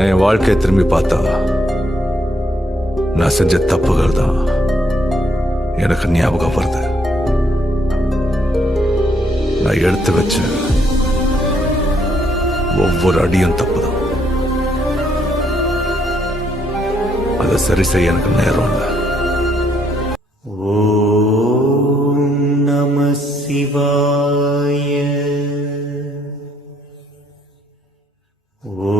நான் என் வாழ்க்கையை திரும்பி பார்த்தா நான் செஞ்ச தப்புகள் தான் எனக்கு ஞாபகம் வருது. நான் எடுத்து வச்ச ஒவ்வொரு அடியும் தப்பு தான் அதை சரி செய்ய எனக்கு நேரம் இல்லை. சிவாய. ஓ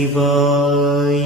शिवाय